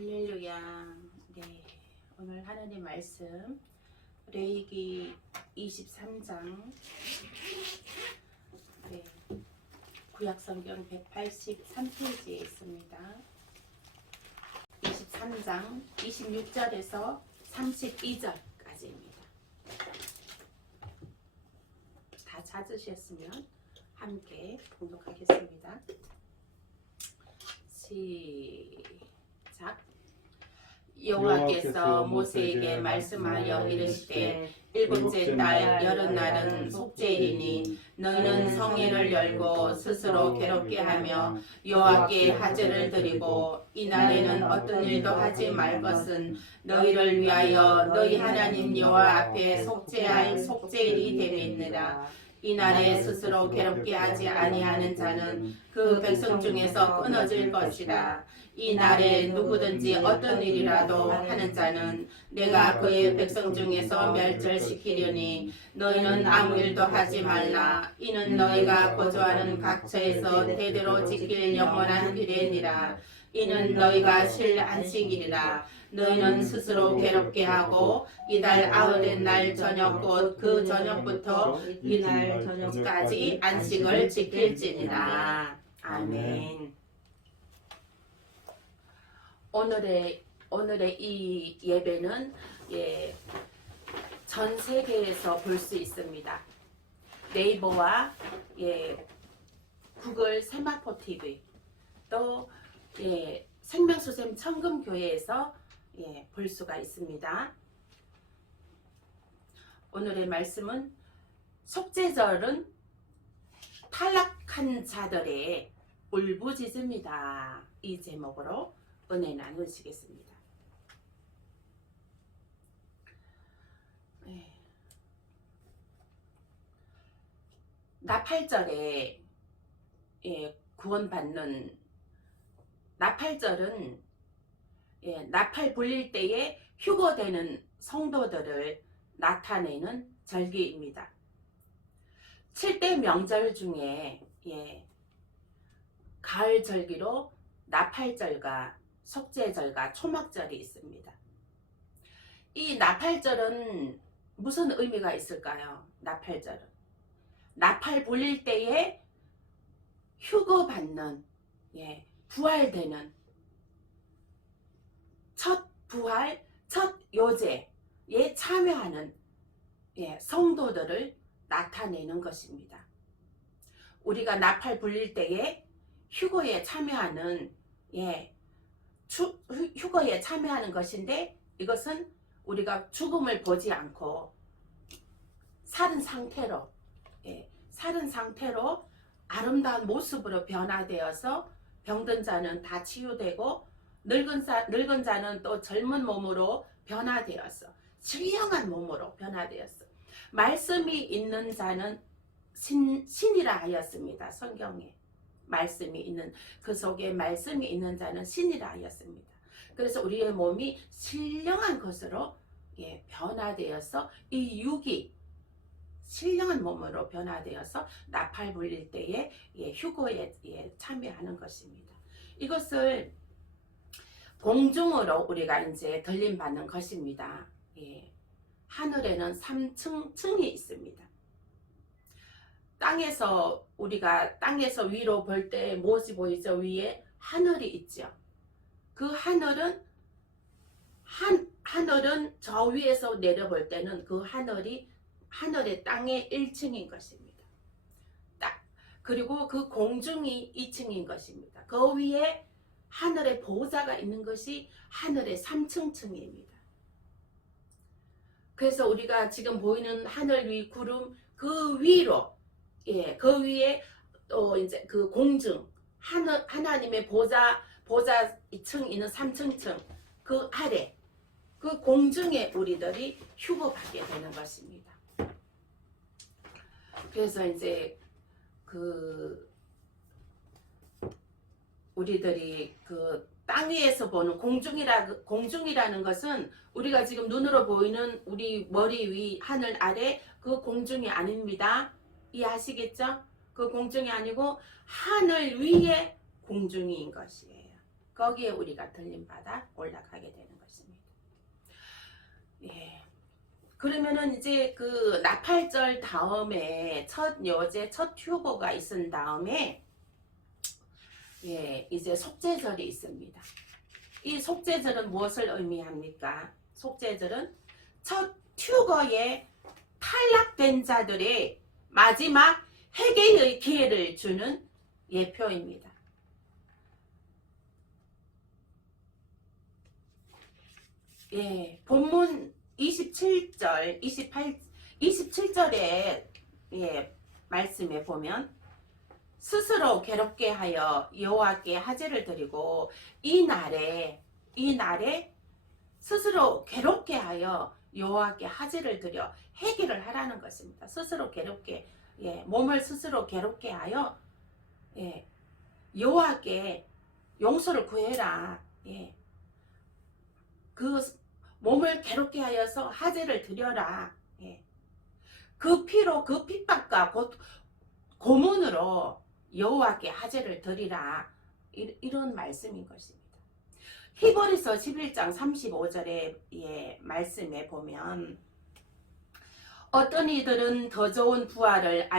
할렐루야. 네, 오늘 하나님 말씀 레위기 23장 네, 구약성경 183페이지에 있습니다. 23장 26절에서 32절까지입니다. 다 찾으셨으면 함께 봉독하겠습니다. 시작. 여호와께서 모세에게 말씀하여 이르시되 일곱째 달 여름날은 속죄일이니 너희는 성회를 열고 스스로 괴롭게 하며 여호와께 하제를 드리고 이날에는 어떤 일도 하지 말 것은 너희를 위하여 너희 하나님 여호와 앞에 속죄할 속죄일이 됨이니라. 이날에 스스로 괴롭게 하지 아니하는 자는 그 백성 중에서 끊어질 것이라. 이 날에 누구든지 어떤 일이라도 하는 자는 내가 그의 백성 중에서 멸절시키려니 너희는 아무 일도 하지 말라. 이는 너희가 거주하는 각처에서 대대로 지킬 영원한 규례니라. 이는 너희가 쉴 안식일이라. 너희는 스스로 괴롭게 하고 이달 아흔의 날 저녁 곧 그 저녁부터 이날 저녁까지 안식을 지킬지니라. 아멘. 오늘의 이 예배는 전 세계에서 볼 수 있습니다. 네이버와 구글 세마포 TV 또 생명수샘 청금교회에서 볼 수가 있습니다. 오늘의 말씀은 속죄절은 탈락한 자들의 울부짖음이다. 이 제목으로 은혜 나누시겠습니다. 나팔절에 구원받는 나팔절은 나팔 불릴 때에 휴거되는 성도들을 나타내는 절기입니다. 7대 명절 중에 가을 절기로 나팔절과 속죄절과 초막절이 있습니다. 이 나팔절은 무슨 의미가 있을까요? 나팔절은 나팔 불릴 때에 휴거받는 부활되는 첫 부활, 첫 요제에 참여하는 성도들을 나타내는 것입니다. 우리가 나팔 불릴 때에 휴거에 참여하는 휴거에 참여하는 것인데 이것은 우리가 죽음을 보지 않고 살은 상태로 아름다운 모습으로 변화되어서 병든 자는 다 치유되고 늙은 자는 또 젊은 몸으로 변화되었어. 신령한 몸으로 변화되었어. 말씀이 있는 자는 신이라 하였습니다. 성경에 말씀이 있는 그 속에 말씀이 있는 자는 신이라 하였습니다. 그래서 우리의 몸이 신령한 것으로 변화되어서 이 육이 신령한 몸으로 변화되어서 나팔 불릴 때에 휴거에 참여하는 것입니다. 이것을 공중으로 우리가 이제 들림 받는 것입니다. 하늘에는 3층이 있습니다. 우리가 땅에서 위로 볼 때 무엇이 보이죠? 위에 하늘이 있죠. 그 하늘은 저 위에서 내려볼 때는 그 하늘의 땅의 1층인 것입니다. 그리고 그 공중이 2층인 것입니다. 그 위에 하늘의 보호자가 있는 것이 하늘의 3층입니다. 그래서 우리가 지금 보이는 하늘 위 구름 그 위로 그 위에 또 이제 그 공중 하나님의 보좌 2층 있는 3층 그 아래 그 공중에 우리들이 휴거받게 되는 것입니다. 그래서 이제 우리들이 그 땅 위에서 보는 공중이라는 것은 우리가 지금 눈으로 보이는 우리 머리 위 하늘 아래 그 공중이 아닙니다. 이해하시겠죠? 그 공중이 아니고 하늘 위에 공중인 것이에요. 그 거기에 우리가 들림받아 올라가게 되는 것입니다. 예. 그러면은 이제 그 나팔절 다음에 첫 여제 첫 휴거가 있은 다음에 예, 이제 속죄절이 있습니다. 이 속죄절은 무엇을 의미합니까? 속죄절은 첫 휴거에 탈락된 자들의 마지막 회개의 기회를 주는 예표입니다. 예, 본문 27절, 27절에 예, 말씀에 보면 스스로 괴롭게 하여 여호와께 하제를 드리고 이 날에 스스로 괴롭게 하여 여호와께 하제를 드려 회개를 하라는 것입니다. 스스로 괴롭게 예, 몸을 스스로 괴롭게 하여 예, 여호와께 용서를 구해라. 예. 그 몸을 괴롭게 하여서 하제를 드려라. 예. 그 피로 그 핍박과 고문으로 여호와께 하제를 드리라. 이런 말씀인 것입니다. 히브리서 11장 35절의 예, 말씀에 보면 어떤 이들은 더 좋은 부활을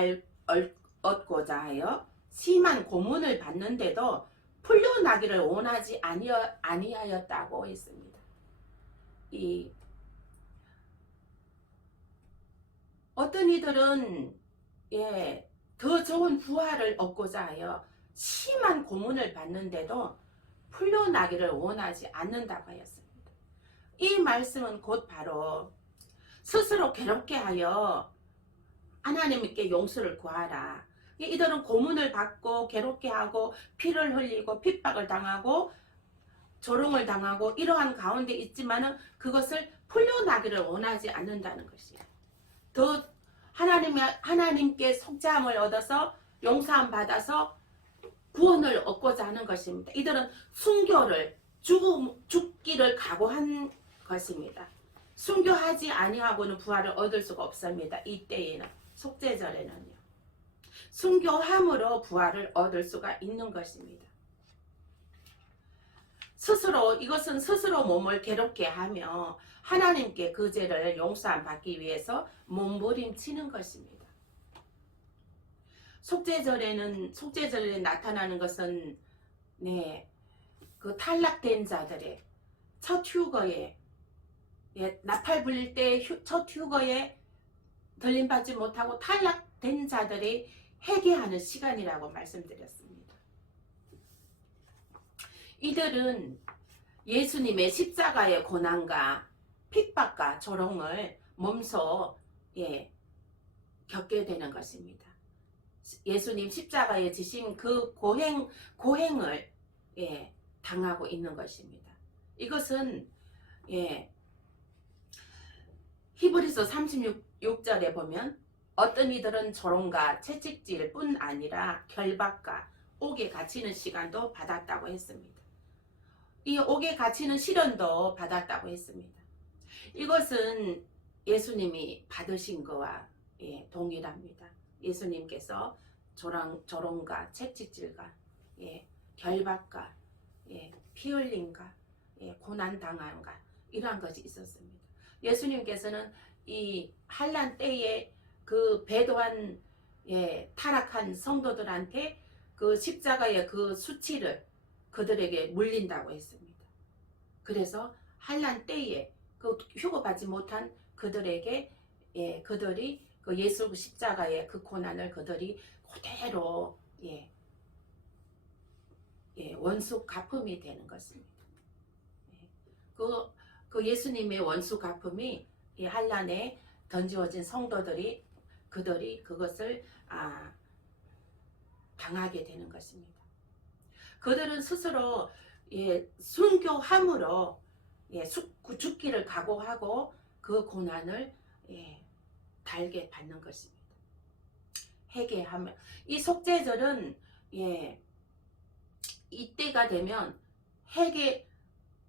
얻고자 하여 심한 고문을 받는데도 풀려나기를 원하지 아니하였다고 했습니다. 어떤 이들은 예, 더 좋은 부활을 얻고자 하여 심한 고문을 받는데도 풀려나기를 원하지 않는다고 하였습니다. 이 말씀은 곧 바로 스스로 괴롭게 하여 하나님께 용서를 구하라. 이들은 고문을 받고 괴롭게 하고 피를 흘리고 핍박을 당하고 조롱을 당하고 이러한 가운데 있지만은 그것을 풀려나기를 원하지 않는다는 것이에요. 더 하나님께 속죄함을 얻어서 용서함 받아서 구원을 얻고자 하는 것입니다. 이들은 순교를 죽기를 각오한 것입니다. 순교하지 아니하고는 부활을 얻을 수가 없습니다. 이때에는 속죄절에는요. 순교함으로 부활을 얻을 수가 있는 것입니다. 이것은 스스로 몸을 괴롭게 하며 하나님께 그 죄를 용서함 받기 위해서 몸부림치는 것입니다. 속죄절에 나타나는 것은 네, 그 탈락된 자들의 첫 휴거에 예, 나팔 불릴 때 첫 휴거에 들림받지 못하고 탈락된 자들이 회개하는 시간이라고 말씀드렸습니다. 이들은 예수님의 십자가의 고난과 핍박과 조롱을 몸소 예, 겪게 되는 것입니다. 예수님 십자가에 지신 그 고행을 예, 당하고 있는 것입니다. 이것은 예, 히브리서 36절에 보면 어떤 이들은 조롱과 채찍질 뿐 아니라 결박과 옥에 갇히는 시간도 받았다고 했습니다. 이 옥에 갇히는 시련도 받았다고 했습니다. 이것은 예수님이 받으신 거와 예, 동일합니다. 예수님께서 조롱과 채찍질과 예, 결박과 예, 피 흘림과 예, 고난당함과 이러한 것이 있었습니다. 예수님께서는 이 환난 때에 그 배도한 예, 타락한 성도들한테 그 십자가의 그 수치를 그들에게 물린다고 했습니다. 그래서 환난 때에 그 휴거받지 못한 그들에게 예, 그들이 그 예수 십자가의 그 고난을 그들이 그대로 예, 예, 원수 갚음이 되는 것입니다. 예, 그 예수님의 원수 갚음이 이 환난에 던지어진 성도들이 그들이 그것을 당하게 되는 것입니다. 그들은 스스로 예, 순교함으로 예, 죽기를 각오하고 그 고난을 예, 달게 받는 것입니다. 회개하며 이 속죄절은 예, 이때가 되면 회개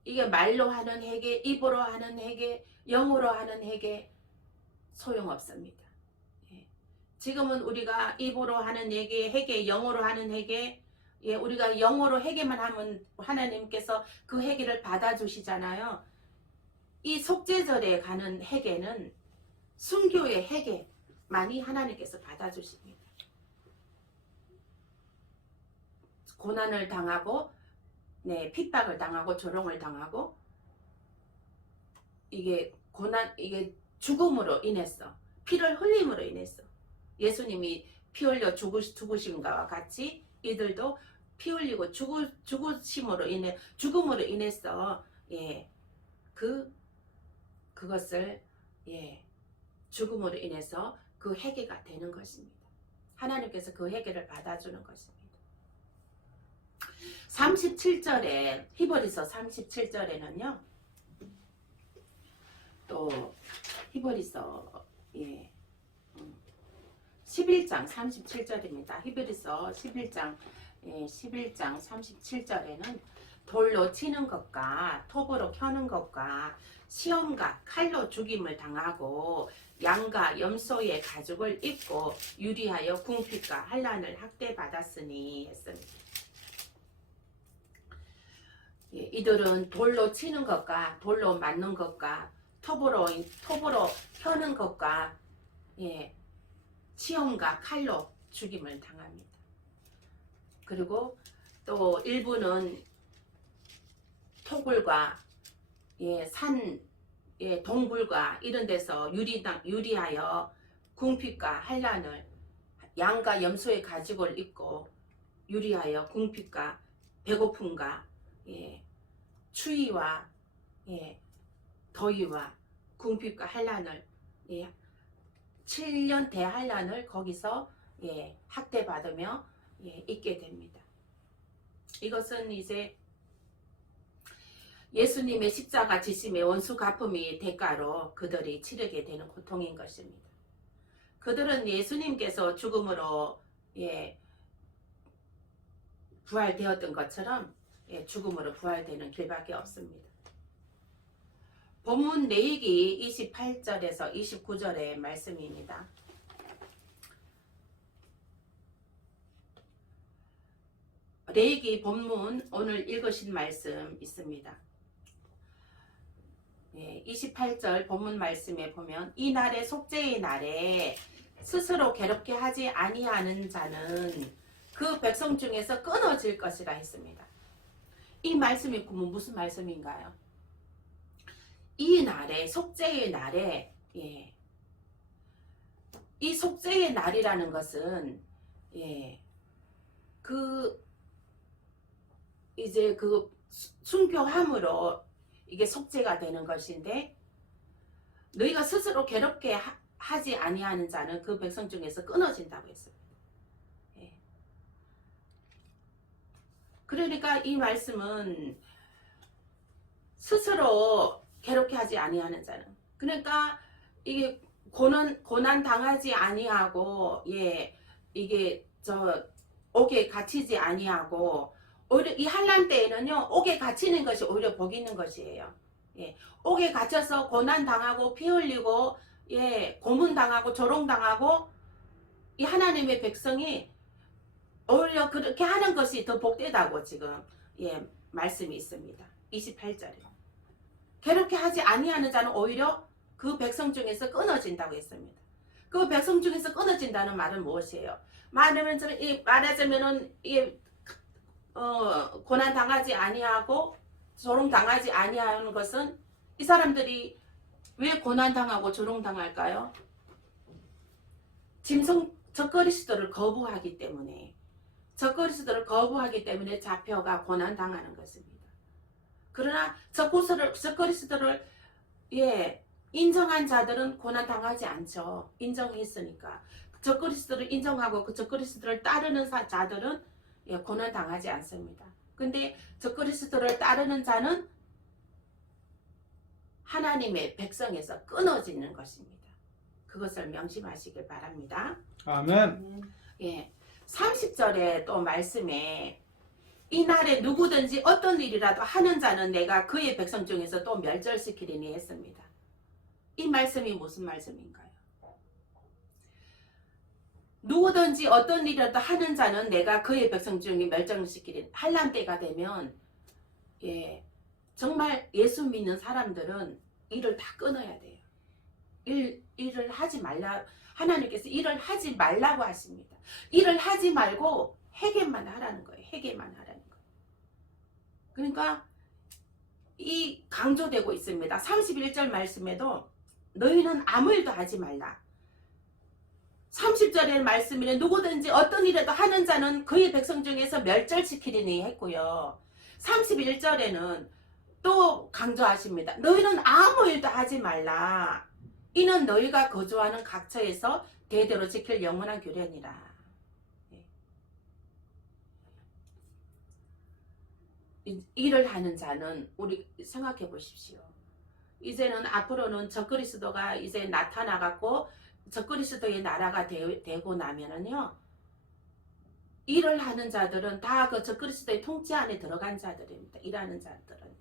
이게 말로 하는 회개, 입으로 하는 회개, 영으로 하는 회개 소용없습니다. 예. 지금은 우리가 입으로 하는 회개, 영으로 하는 회개 예, 우리가 영어로 회개만 하면 하나님께서 그 회개를 받아주시잖아요. 이 속죄절에 가는 회개는 순교의 회개만이 하나님께서 받아주십니다. 고난을 당하고, 네, 핍박을 당하고, 조롱을 당하고, 이게 이게 죽음으로 인해서, 피를 흘림으로 인해서, 예수님이 피 흘려 죽으심과 같이 이들도 피 흘리고 죽음으로 인해서, 예, 그것을, 예, 죽음으로 인해서 그 회개가 되는 것입니다. 하나님께서 그 회개를 받아주는 것입니다. 37절에, 히브리서 37절에는요, 또 히브리서, 예, 11장 37절입니다. 히브리서 11장 37절에는 돌로 치는 것과 톱으로 켜는 것과 시험과 칼로 죽임을 당하고 양과 염소의 가죽을 입고 유리하여 궁핍과 환난을 학대받았으니 했습니다. 예, 이들은 돌로 치는 것과 돌로 맞는 것과 톱으로 켜는 것과, 예, 시험과 칼로 죽임을 당합니다. 그리고 또 일부는 토굴과, 예, 예, 동굴과 이런 데서 유리하여 궁핍과 환난을, 양과 염소의 가죽을 입고 유리하여 궁핍과 배고픔과, 예, 추위와, 예, 더위와 궁핍과 환난을, 예, 7년 대환난을 거기서, 예, 학대받으며, 예, 있게 됩니다. 이것은 이제 예수님의 십자가 지심의 원수 갚음이 대가로 그들이 치르게 되는 고통인 것입니다. 그들은 예수님께서 죽음으로, 예, 부활되었던 것처럼, 예, 죽음으로 부활되는 길밖에 없습니다. 본문 레위기 28절에서 29절의 말씀입니다. 레위기 본문 오늘 읽으신 말씀 있습니다. 예, 28절 본문 말씀에 보면 이 날에 속죄의 날에 스스로 괴롭게 하지 아니하는 자는 그 백성 중에서 끊어질 것이라 했습니다. 이 말씀이 무슨 말씀인가요? 이 날에, 속죄의 날에, 예, 이 속죄의 날이라는 것은, 예, 이제 순교함으로 이게 속죄가 되는 것인데, 너희가 스스로 괴롭게 하지 아니하는 자는 그 백성 중에서 끊어진다고 했습니다. 예. 그러니까 이 말씀은 스스로 괴롭게 하지 아니하는 자는, 그러니까 이게 고난 당하지 아니하고, 예, 이게 옥에 갇히지 아니하고, 오히려 이 환난 때에는요, 옥에 갇히는 것이 오히려 복 있는 것이에요. 예, 옥에 갇혀서 고난 당하고 피 흘리고, 예, 고문 당하고 조롱 당하고, 이 하나님의 백성이 오히려 그렇게 하는 것이 더 복되다고 지금, 예, 말씀이 있습니다. 28절에. 괴롭게 하지 아니하는 자는 오히려 그 백성 중에서 끊어진다고 했습니다. 그 백성 중에서 끊어진다는 말은 무엇이에요? 말하자면은 이게 고난 당하지 아니하고 조롱 당하지 아니하는 것은, 이 사람들이 왜 고난 당하고 조롱 당할까요? 적그리스도를 거부하기 때문에, 잡혀가 고난 당하는 것입니다. 그러나 적그리스도를, 예, 인정한 자들은 고난 당하지 않죠. 인정했으니까. 적그리스도를 인정하고 그 적그리스도를 따르는 자들은, 예, 고난 당하지 않습니다. 근데 적그리스도를 따르는 자는 하나님의 백성에서 끊어지는 것입니다. 그것을 명심하시길 바랍니다. 아멘. 예, 30절에 또 말씀에 이 날에 누구든지 어떤 일이라도 하는 자는 내가 그의 백성 중에서 또 멸절시키리니 했습니다. 이 말씀이 무슨 말씀인가요? 누구든지 어떤 일이라도 하는 자는 내가 그의 백성 중에 멸절시키리. 환난 때가 되면 예, 정말 예수 믿는 사람들은 일을 다 끊어야 돼요. 일을 하지 말라. 하나님께서 일을 하지 말라고 하십니다. 일을 하지 말고 회개만 하라는 거예요. 회개만 하라는 거예요. 그러니까 이 강조되고 있습니다. 31절 말씀에도 너희는 아무 일도 하지 말라. 30절의 말씀에는 누구든지 어떤 일이라도 하는 자는 그의 백성 중에서 멸절시키리니 했고요. 31절에는 또 강조하십니다. 너희는 아무 일도 하지 말라. 이는 너희가 거주하는 각처에서 대대로 지킬 영원한 규례니라. 일을 하는 자는 우리 생각해 보십시오. 이제는 앞으로는 적그리스도가 이제 나타나갖고 적그리스도의 나라가 되고 나면은요, 일을 하는 자들은 다 그 적그리스도의 통치 안에 들어간 자들입니다. 일하는 자들은요.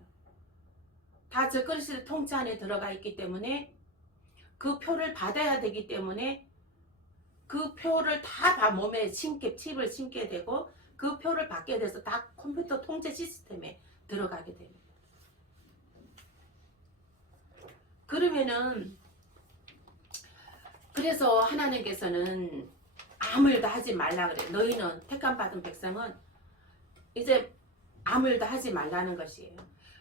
다 적그리스도의 통치 안에 들어가 있기 때문에 그 표를 받아야 되기 때문에 그 표를 다 몸에 칩을 심게 되고 그 표를 받게 돼서 다 컴퓨터 통제 시스템에 들어가게 됩니다. 그러면은 그래서 하나님께서는 아무 일도 하지 말라 그래. 너희는 택함 받은 백성은 이제 아무 일도 하지 말라는 것이에요.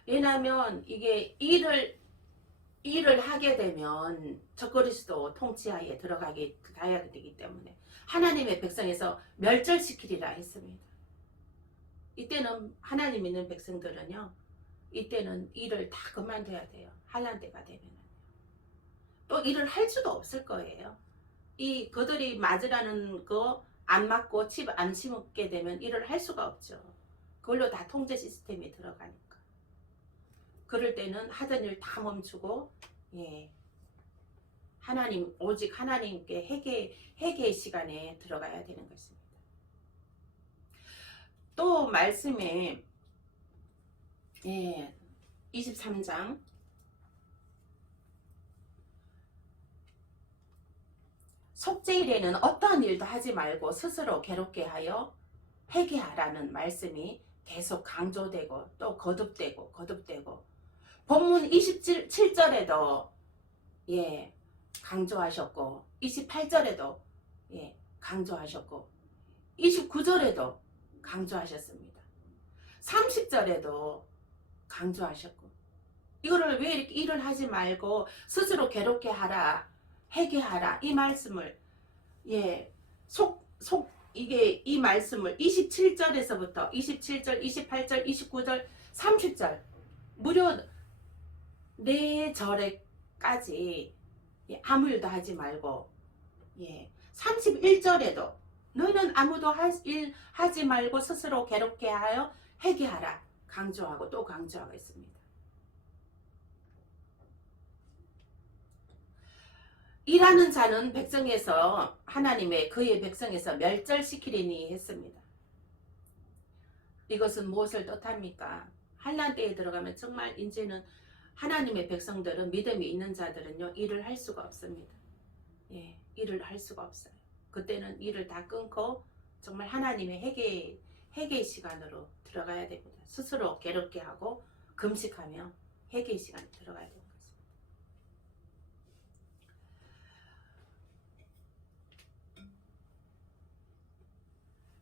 왜냐하면 이게 일을 하게 되면 적그리스도 통치하에 들어가게 가야 되기 때문에 하나님의 백성에서 멸절시키리라 했습니다. 이때는 하나님 믿는 백성들은요, 이때는 일을 다 그만둬야 돼요. 환난 때가 되면 또 일을 할 수도 없을 거예요. 이 그들이 맞으라는 거 안 맞고 칩 안 심게 되면 일을 할 수가 없죠. 그걸로 다 통제 시스템이 들어가니까. 그럴 때는 하던 일 다 멈추고 예, 하나님 오직 하나님께 회개의 시간에 들어가야 되는 것입니다. 또 말씀에 예, 23장 속죄일에는 어떠한 일도 하지 말고 스스로 괴롭게 하여 회개하라는 말씀이 계속 강조되고 또 거듭되고 본문 27절에도 예, 강조하셨고 28절에도 예, 강조하셨고 29절에도 강조하셨습니다. 30절에도 강조하셨고 이거를 왜 이렇게 일을 하지 말고 스스로 괴롭게 하라 회개하라 이 말씀을 예, 이게 이 말씀을 27절에서부터 27절, 28절, 29절, 30절 무려 4절에까지 예, 아무 일도 하지 말고 예, 31절에도 너희는 아무도 일 하지 말고 스스로 괴롭게 하여 회개하라 강조하고 또 강조하고 있습니다. 일하는 자는 백성에서 하나님의 그의 백성에서 멸절시키리니 했습니다. 이것은 무엇을 뜻합니까? 환난 때에 들어가면 정말 이제는 하나님의 백성들은 믿음이 있는 자들은요 일을 할 수가 없습니다. 예, 일을 할 수가 없어요. 그때는 일을 다 끊고 정말 하나님의 회개의 시간으로 들어가야 됩니다. 스스로 괴롭게 하고 금식하며 회개의 시간에 들어가야 됩니다.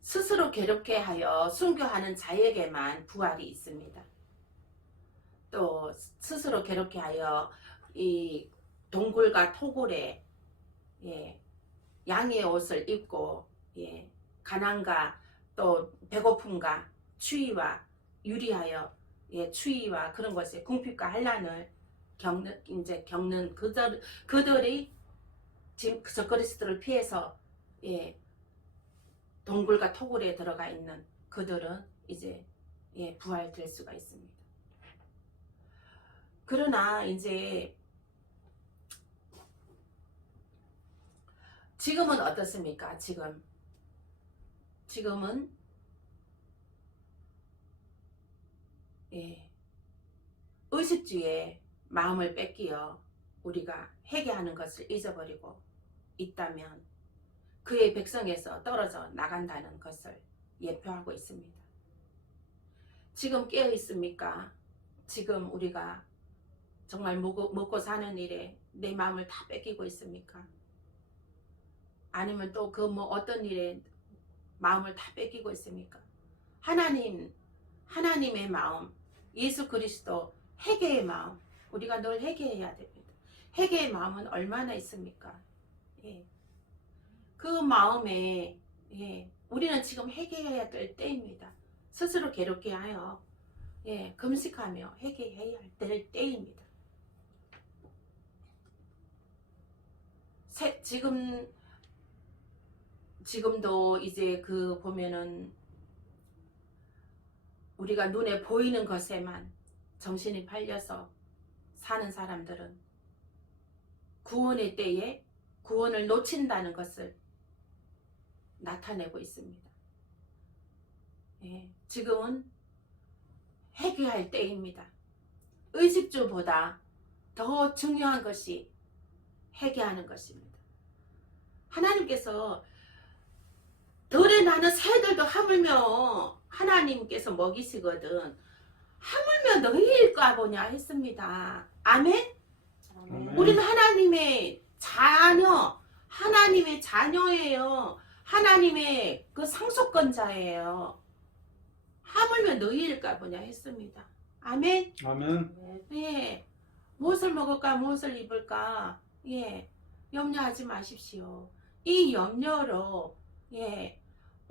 스스로 괴롭게 하여 순교하는 자에게만 부활이 있습니다. 또 스스로 괴롭게 하여 이 동굴과 토굴에 예, 양의 옷을 입고 예, 가난과 또 배고픔과 추위와 유리하여 예, 추위와 그런 것에 궁핍과 환난을 겪는 그들이 지금 적그리스도를 피해서 예, 동굴과 토굴에 들어가 있는 그들은 이제 예, 부활될 수가 있습니다. 그러나 이제 지금은 어떻습니까? 지금은 예, 의식주에 마음을 뺏기어 우리가 회개하는 것을 잊어버리고 있다면 그의 백성에서 떨어져 나간다는 것을 예표하고 있습니다. 지금 깨어 있습니까? 지금 우리가 정말 먹고 사는 일에 내 마음을 다 뺏기고 있습니까? 아니면 또 그 뭐 어떤 일에 마음을 다 뺏기고 있습니까? 하나님의 마음, 예수 그리스도 회개의 마음, 우리가 늘 회개해야 됩니다. 회개의 마음은 얼마나 있습니까? 예. 그 마음에 우리는 지금 회개해야 될 때입니다. 스스로 괴롭게 하여 금식하며 회개해야 될 때입니다. 지금도 이제 그 보면은 우리가 눈에 보이는 것에만 정신이 팔려서 사는 사람들은 구원의 때에 구원을 놓친다는 것을 나타내고 있습니다. 지금은 회개할 때입니다. 의식주보다 더 중요한 것이 회개하는 것입니다. 하나님께서 들에 나는 새들도 하물며 하나님께서 먹이시거든 하물며 너희일까 보냐 했습니다. 아멘? 아멘. 우리는 하나님의 자녀예요. 하나님의 그 상속권자예요. 하물며 너희일까 보냐 했습니다. 아멘? 아멘. 예. 무엇을 먹을까 무엇을 입을까 염려하지 마십시오. 이 염려로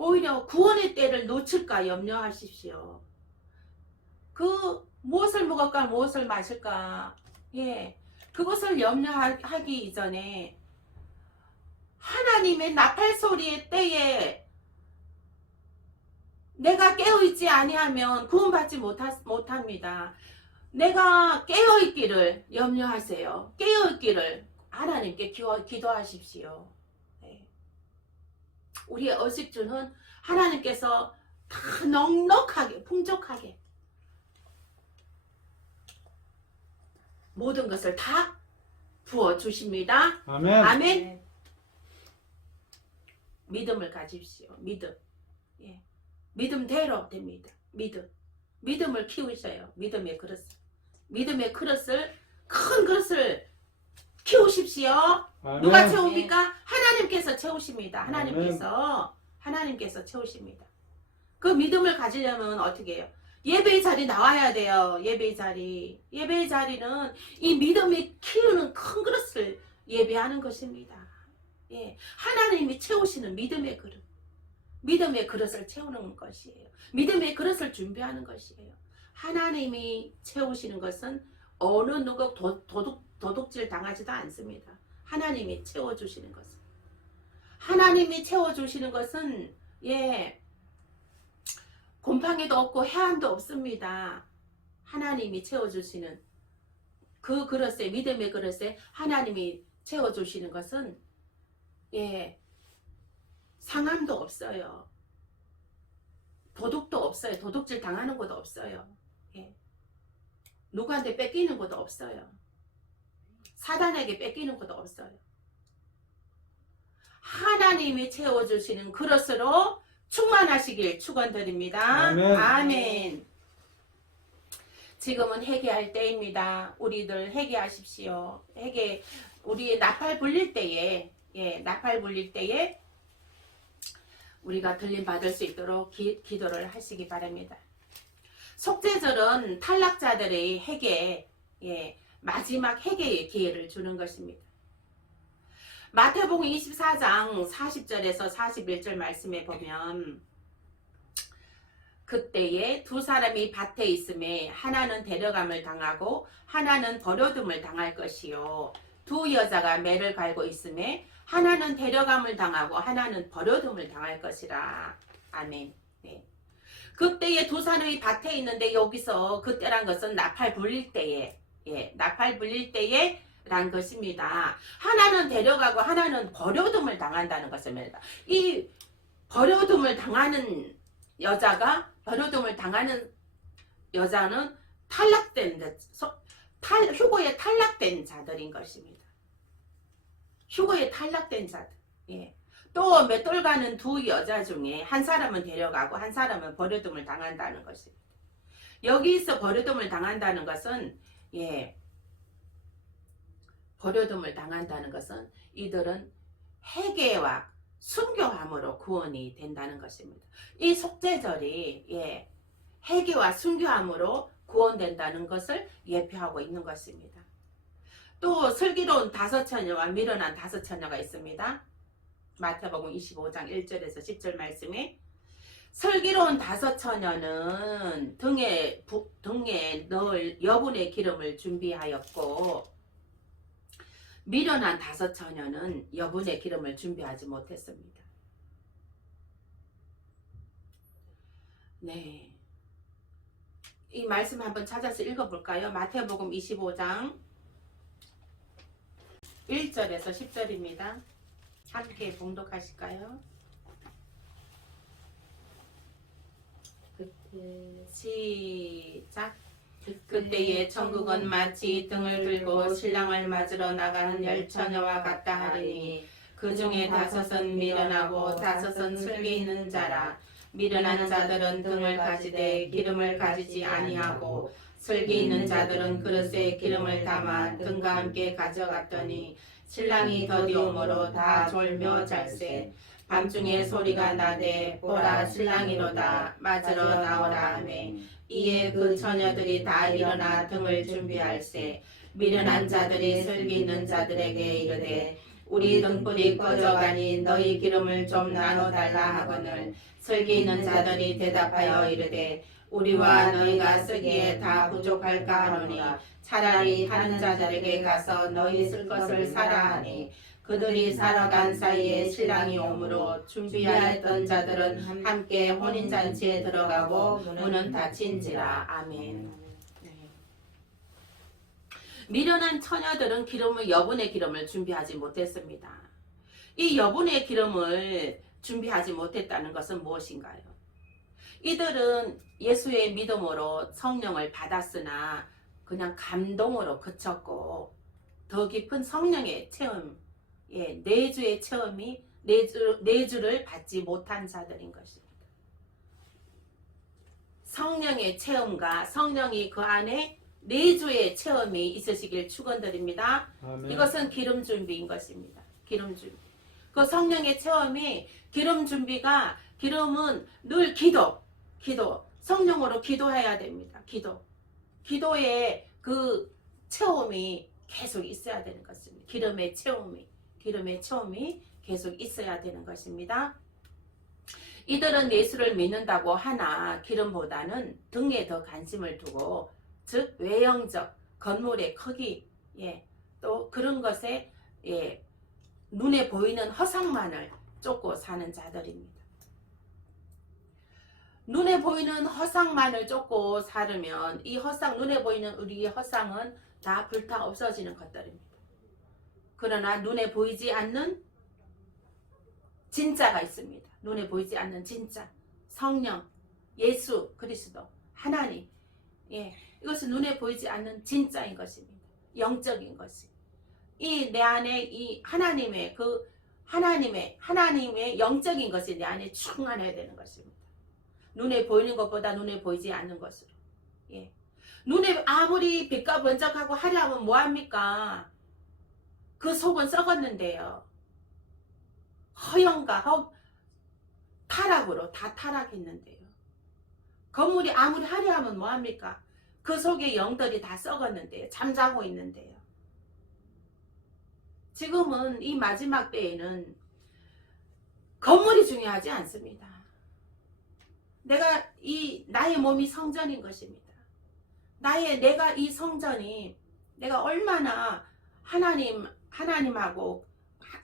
오히려 구원의 때를 놓칠까 염려하십시오. 그 무엇을 먹을까 무엇을 마실까 그것을 염려하기 이전에 하나님의 나팔소리의 때에 내가 깨어있지 아니하면 구원받지 못합니다. 내가 깨어있기를 염려하세요. 깨어있기를 하나님께 기도하십시오. 우리의 의식주는 하나님께서 다 넉넉하게 풍족하게 모든 것을 다 부어주십니다. 아멘. 아멘. 믿음을 가집시오. 믿음대로 됩니다. 믿음을 키우셔요. 믿음의 그릇을 큰 그릇을 키우십시오. 아멘. 누가 채웁니까? 하나님께서 채우십니다. 하나님께서 채우십니다. 그 믿음을 가지려면 어떻게 해요? 예배의 자리 나와야 돼요. 예배의 자리는 이 믿음이 키우는 큰 그릇을 예배하는 것입니다. 하나님이 채우시는 믿음의 그릇을 채우는 것이에요. 믿음의 그릇을 준비하는 것이에요. 하나님이 채우시는 것은 어느 누가 도둑질 당하지도 않습니다. 하나님이 채워주시는 것은 곰팡이도 없고 해안도 없습니다. 하나님이 채워주시는 그 그릇에 믿음의 그릇에 하나님이 채워주시는 것은 상함도 없어요. 도둑도 없어요. 도둑질 당하는 것도 없어요. 누구한테 뺏기는 것도 없어요. 사단에게 뺏기는 것도 없어요. 하나님이 채워주시는 그릇으로 충만하시길 축원드립니다. 아멘. 지금은 회개할 때입니다. 우리들 회개하십시오. 우리 나팔 불릴 때에 우리가 들림 받을 수 있도록 기도를 하시기 바랍니다. 속죄절은 탈락자들의 회개, 마지막 회개의 기회를 주는 것입니다. 마태복음 24장 40절에서 41절 말씀에 보면 그때에 두 사람이 밭에 있음에 하나는 데려감을 당하고 하나는 버려둠을 당할 것이요 두 여자가 매를 갈고 있음에 하나는 데려감을 당하고 하나는 버려둠을 당할 것이라. 아멘. 그때에 두 사람이 밭에 있는데 여기서 그때란 것은 나팔 불릴 때에 란 것입니다. 하나는 데려가고 하나는 버려둠을 당한다는 것입니다. 이 버려둠을 당하는 여자는 휴거에 탈락된 자들인 것입니다. 휴거에 탈락된 자들. 또 맷돌 가는 두 여자 중에 한 사람은 데려가고 한 사람은 버려둠을 당한다는 것입니다. 여기서 버려둠을 당한다는 것은 버려둠을 당한다는 것은 이들은 회개와 순교함으로 구원이 된다는 것입니다. 이 속죄절이 회개와 순교함으로 구원된다는 것을 예표하고 있는 것입니다. 또 슬기로운 다섯 처녀와 미련한 다섯 처녀가 있습니다. 마태복음 25장 1절에서 10절 말씀에 슬기로운 다섯 처녀는 등에 넣을 여분의 기름을 준비하였고 미련한 다섯 처녀는 여분의 기름을 준비하지 못했습니다. 네, 이 말씀 한번 찾아서 읽어볼까요? 마태복음 25장 1절에서 10절입니다. 함께 봉독하실까요? 시작. 그때에 천국은 마치 등을 들고 신랑을 맞으러 나가는 열 처녀와 같다 하리니 그 중에 다섯은 미련하고 다섯은 슬기 있는 자라. 미련한 자들은 등을 가지되 기름을 가지지 아니하고 슬기 있는 자들은 그릇에 기름을 담아 등과 함께 가져갔더니 신랑이 더디오므로 다 졸며 잘세. 밤중에 소리가 나되 보라 신랑이로다 맞으러 나오라 하매 이에 그 처녀들이 다 일어나 등을 준비할세. 미련한 자들이 슬기 있는 자들에게 이르되 우리 등불이 꺼져가니 너희 기름을 좀 나눠달라 하거늘 슬기 있는 자들이 대답하여 이르되 우리와 너희가 쓰기에 다 부족할까 하노니 차라리 다른 자들에게 가서 너희 쓸 것을 사라 하니 그들이 살아간 사이에 신랑이 오므로 준비하였던 자들은 함께 혼인잔치에 들어가고 문은 닫힌지라. 아멘. 미련한 처녀들은 여분의 기름을 준비하지 못했습니다. 이 여분의 기름을 준비하지 못했다는 것은 무엇인가요? 이들은 예수의 믿음으로 성령을 받았으나 그냥 감동으로 그쳤고 더 깊은 성령의 체험, 내주의 체험이 내주를 받지 못한 자들인 것입니다. 성령의 체험과 성령이 그 안에 내주의 체험이 있으시길 축원드립니다. 아멘. 이것은 기름 준비인 것입니다. 기름 준비. 그 성령의 체험이 기름은 늘 기도, 성령으로 기도해야 됩니다. 기도의 그 체험이 계속 있어야 되는 것입니다. 기름의 체험이 계속 있어야 되는 것입니다. 이들은 예수를 믿는다고 하나 기름보다는 등에 더 관심을 두고 즉 외형적 건물의 크기 또 그런 것에 눈에 보이는 허상만을 쫓고 사는 자들입니다. 눈에 보이는 허상만을 쫓고 살으면 이 눈에 보이는 우리의 허상은 다 불타 없어지는 것들입니다. 그러나 눈에 보이지 않는 진짜가 있습니다. 눈에 보이지 않는 진짜, 성령, 예수 그리스도, 하나님, 이것은 눈에 보이지 않는 진짜인 것입니다. 영적인 것이. 내 안에 이 하나님의 영적인 것이 내 안에 충만해야 되는 것입니다. 눈에 보이는 것보다 눈에 보이지 않는 것으로. 눈에 아무리 빛과 번쩍하고 화려하면 뭐합니까? 그 속은 썩었는데요. 허영과 타락으로 다 타락했는데요. 건물이 아무리 화려하면 뭐합니까? 그 속에 영들이 다 썩었는데요. 잠자고 있는데요. 지금은 이 마지막 때에는 건물이 중요하지 않습니다. 나의 몸이 성전인 것입니다. 내가 이 성전이 내가 얼마나 하나님하고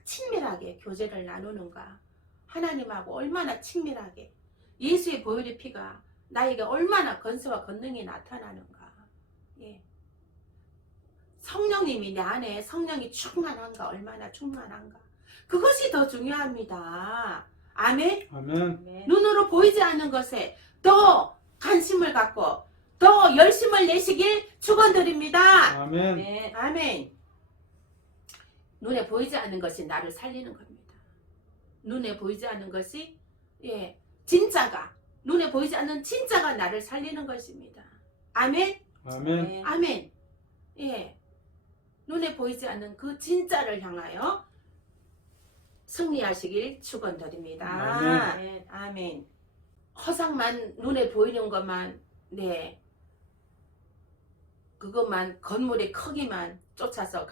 친밀하게 교제를 나누는가, 하나님하고 얼마나 친밀하게 예수의 보혈의 피가 나에게 얼마나 건세와 권능이 나타나는가. 성령님이 내 안에 성령이 충만한가, 얼마나 충만한가. 그것이 더 중요합니다. 아멘? 아멘. 눈으로 보이지 않는 것에 더 관심을 갖고 더 열심을 내시길 축원드립니다. 아멘. 네. 아멘. 눈에 보이지 않는 것이 나를 살리는 겁니다. 눈에 보이지 않는 것이 진짜가 눈에 보이지 않는 진짜가 나를 살리는 것입니다. 아멘. 아멘. 아멘. 눈에 보이지 않는 그 진짜를 향하여 승리하시길 축원드립니다. 아멘. 아멘. 허상만 눈에 보이는 것만 그것만 건물의 크기만 쫓아서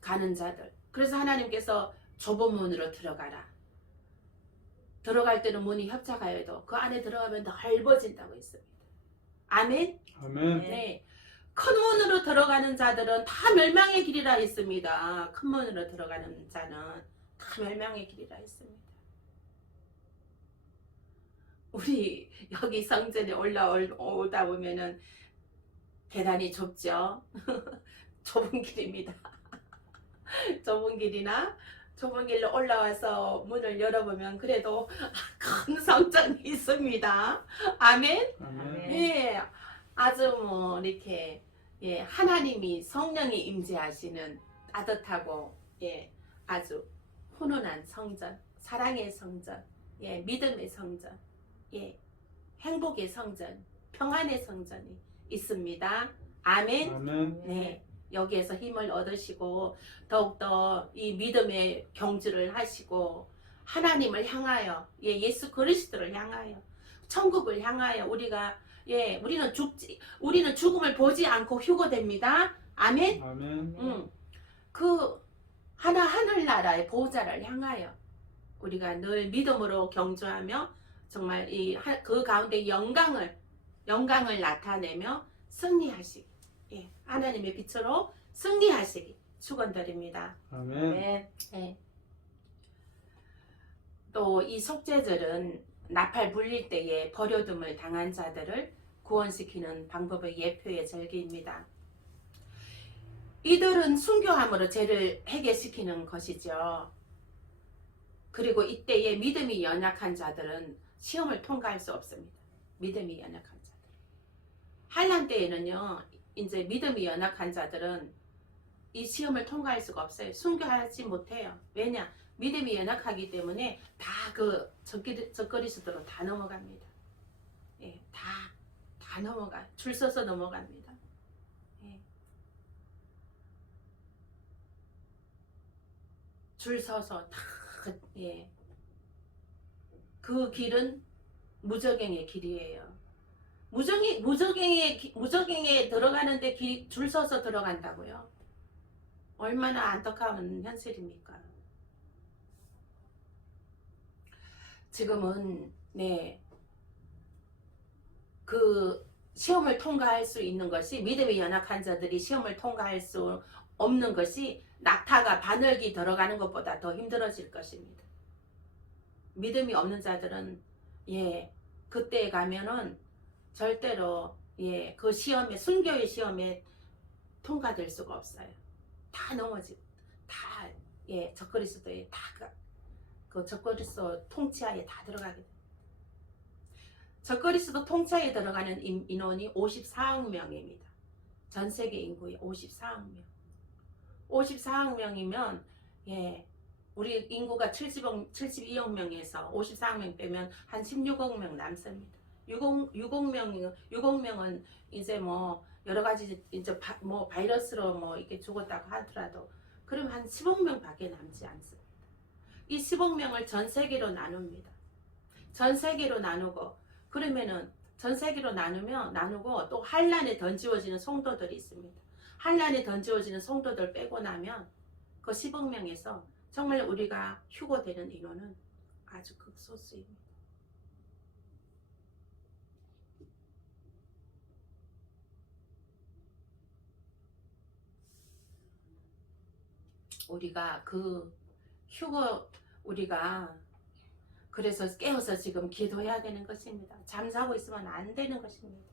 가는 자들. 그래서 하나님께서 좁은 문으로 들어가라. 들어갈 때는 문이 협착하여도 그 안에 들어가면 넓어진다고 했습니다. 아멘. 아멘. 네. 큰 문으로 들어가는 자들은 다 멸망의 길이라 했습니다. 큰 문으로 들어가는 자는 다 멸망의 길이라 했습니다. 우리 여기 성전에 올라오다 보면은 계단이 좁죠. 좁은 길입니다. 좁은 길이나 좁은 길로 올라와서 문을 열어보면 그래도 큰 성전이 있습니다. 아멘. 아멘. 아주 이렇게 하나님이 성령이 임재하시는 따뜻하고 아주 훈훈한 성전, 사랑의 성전, 믿음의 성전, 행복의 성전, 평안의 성전이 있습니다. 아멘. 아멘. 네, 여기에서 힘을 얻으시고 더욱더 이 믿음의 경주를 하시고 하나님을 향하여 예수 그리스도를 향하여 천국을 향하여 우리는 죽음을 보지 않고 휴거됩니다. 아멘. 아멘. 그 하늘나라의 보호자를 향하여 우리가 늘 믿음으로 경주하며 정말 그 가운데 영광을 나타내며 승리하시기, 하나님의 빛으로 승리하시기 축원드립니다. 아멘. 또 이 속죄절은 나팔 불릴 때에 버려둠을 당한 자들을 구원시키는 방법의 예표의 절기입니다. 이들은 순교함으로 죄를 해결시키는 것이죠. 그리고 이때에 믿음이 연약한 자들은 시험을 통과할 수 없습니다. 믿음이 연약한 자들. 환난 때에는요, 이제 믿음이 연약한 자들은 이 시험을 통과할 수가 없어요. 순교하지 못해요. 왜냐? 믿음이 연약하기 때문에 다 그 적그리스도로 다 넘어갑니다. 다 넘어가. 줄 서서 넘어갑니다. 줄 서서 다 그 길은 무저갱의 길이에요. 무저갱에 들어가는데 줄 서서 들어간다고요? 얼마나 안타까운 현실입니까? 지금은 그 시험을 통과할 수 있는 것이 믿음이 연약한 자들이 시험을 통과할 수 없는 것이 낙타가 바늘기 들어가는 것보다 더 힘들어질 것입니다. 믿음이 없는 자들은 그때 가면은 절대로 그 시험에 순교의 시험에 통과될 수가 없어요. 다 넘어지고 다 적그리스도에 그 적그리스도 통치하에 다 들어가게 됩니다. 적그리스도 통치하에 들어가는 인원이 54억 명입니다. 전 세계 인구의 54억 명. 54억 명이면 우리 인구가 72억 명에서 54억 명 빼면 한 16억 명 남습니다. 6억 명은 이제 여러 가지 이제 바이러스로 이렇게 죽었다고 하더라도 그럼 한 10억 명밖에 남지 않습니다. 이 10억 명을 전 세계로 나눕니다. 전 세계로 나누고 그러면은 전 세계로 나누고 또 환란에 던지워지는 성도들이 있습니다. 환란에 던지워지는 성도들 빼고 나면 그 10억 명에서 정말 우리가 휴거되는 인원은 아주 극소수입니다. 우리가 우리가 그래서 깨어서 지금 기도해야 되는 것입니다. 잠자고 있으면 안 되는 것입니다.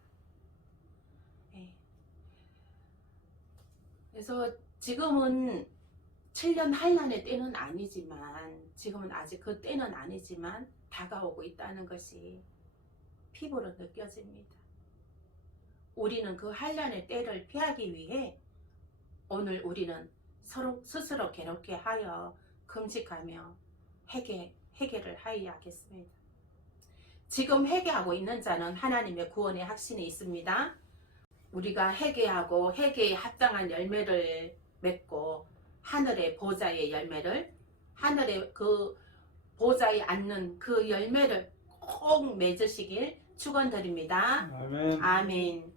그래서 지금은 7년 환란의 때는 아니지만 지금은 아직 그 때는 아니지만 다가오고 있다는 것이 피부로 느껴집니다. 우리는 그 환란의 때를 피하기 위해 오늘 우리는 스스로 괴롭게 하여 금식하며 회개를 하여야겠습니다. 지금 회개하고 있는 자는 하나님의 구원의 확신이 있습니다. 우리가 회개하고 회개에 합당한 열매를 맺고 하늘의 보좌의 열매를, 하늘의 그 보좌에 앉는 그 열매를 꼭 맺으시길 축원드립니다. 아멘. 아멘.